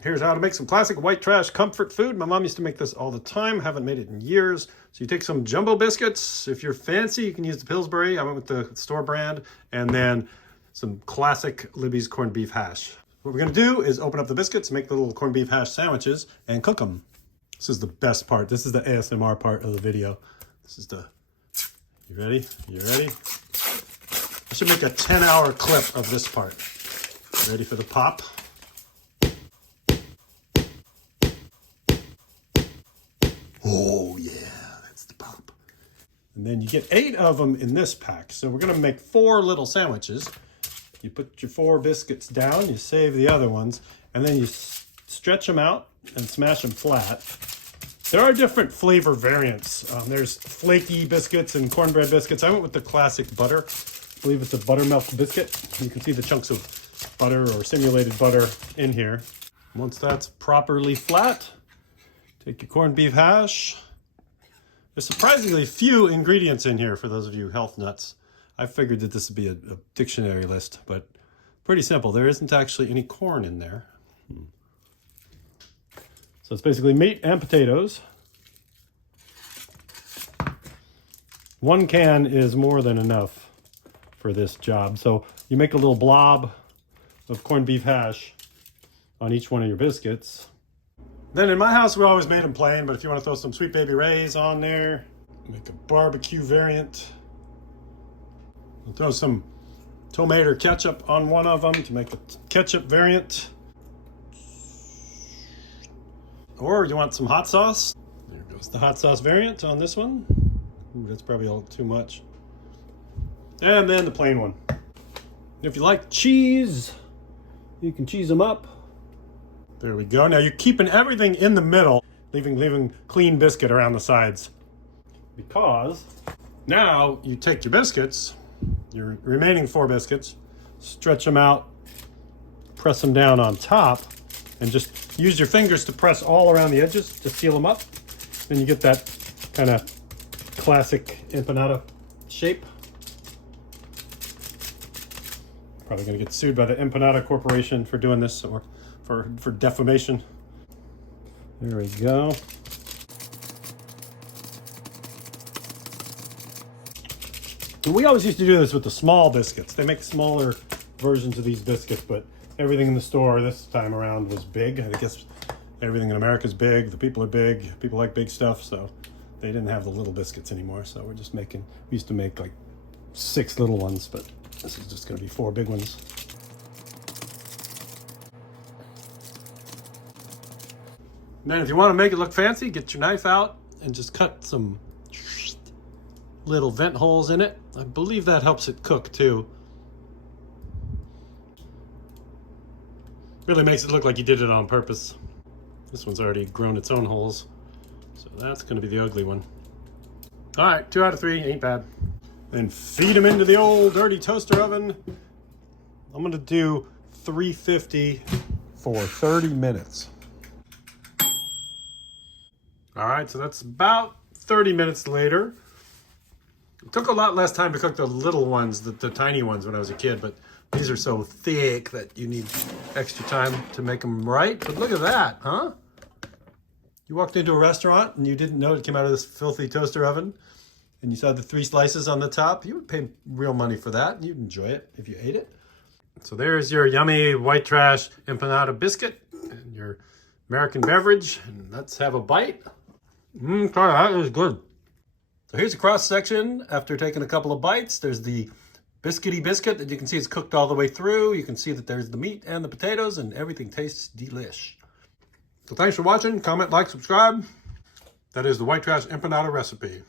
Here's how to make some classic white trash comfort food. My mom used to make this all the time. Haven't made it in years. So you take some jumbo biscuits. If you're fancy, you can use the Pillsbury. I went with the store brand. And then some classic Libby's corned beef hash. What we're gonna do is open up the biscuits, make the little corned beef hash sandwiches, and cook them. This is the best part. This is the ASMR part of the video. This is the, you ready? You ready? I should make a 10-hour clip of this part. Ready for the pop? Oh yeah, that's the pop. And then you get 8 of them in this pack. So we're gonna make 4 little sandwiches. You put your 4 biscuits down, you save the other ones, and then you stretch them out and smash them flat. There are different flavor variants. There's flaky biscuits and cornbread biscuits. I went with the classic butter. I believe it's a buttermilk biscuit. You can see the chunks of butter or simulated butter in here. Once that's properly flat, take your corned beef hash. There's surprisingly few ingredients in here for those of you health nuts. I figured that this would be a dictionary list, but pretty simple. There isn't actually any corn in there. So it's basically meat and potatoes. 1 can is more than enough for this job. So you make a little blob of corned beef hash on each one of your biscuits. Then in my house, we always made them plain, but if you want to throw some Sweet Baby Ray's on there, make a barbecue variant. We'll throw some tomato ketchup on one of them to make a ketchup variant. Or you want some hot sauce? There goes the hot sauce variant on this one. Ooh, that's probably all too much. And then the plain one. If you like cheese, you can cheese them up. There we go. Now you're keeping everything in the middle, leaving clean biscuit around the sides. Because now you take your biscuits, your remaining 4 biscuits, stretch them out, press them down on top, and just use your fingers to press all around the edges to seal them up. Then you get that kind of classic empanada shape. Probably gonna get sued by the Empanada Corporation for doing this, or for defamation. There we go. And we always used to do this with the small biscuits. They make smaller versions of these biscuits, but everything in the store this time around was big. I guess everything in America is big. The people are big. People like big stuff, so they didn't have the little biscuits anymore. So we're just making, we used to make like 6 little ones, but this is just gonna be 4 big ones. And then if you want to make it look fancy, get your knife out and just cut some little vent holes in it. I believe that helps it cook too. Really makes it look like you did it on purpose. This one's already grown its own holes, so that's going to be the ugly one. All right, 2 out of 3, ain't bad. Then feed them into the old dirty toaster oven. I'm going to do 350 for 30 minutes. All right, so that's about 30 minutes later. It took a lot less time to cook the little ones, the tiny ones when I was a kid, but these are so thick that you need extra time to make them right. But look at that, huh? You walked into a restaurant and you didn't know it came out of this filthy toaster oven, and you saw the 3 slices on the top. You would pay real money for that, and you'd enjoy it if you ate it. So there's your yummy white trash empanada biscuit and your American beverage, and let's have a bite. That is good. So here's a cross section after taking a couple of bites. There's the biscuity biscuit that you can see is cooked all the way through. You can see that there's the meat and the potatoes, and everything tastes delish. So thanks for watching. Comment, like, subscribe. That is the white trash empanada recipe.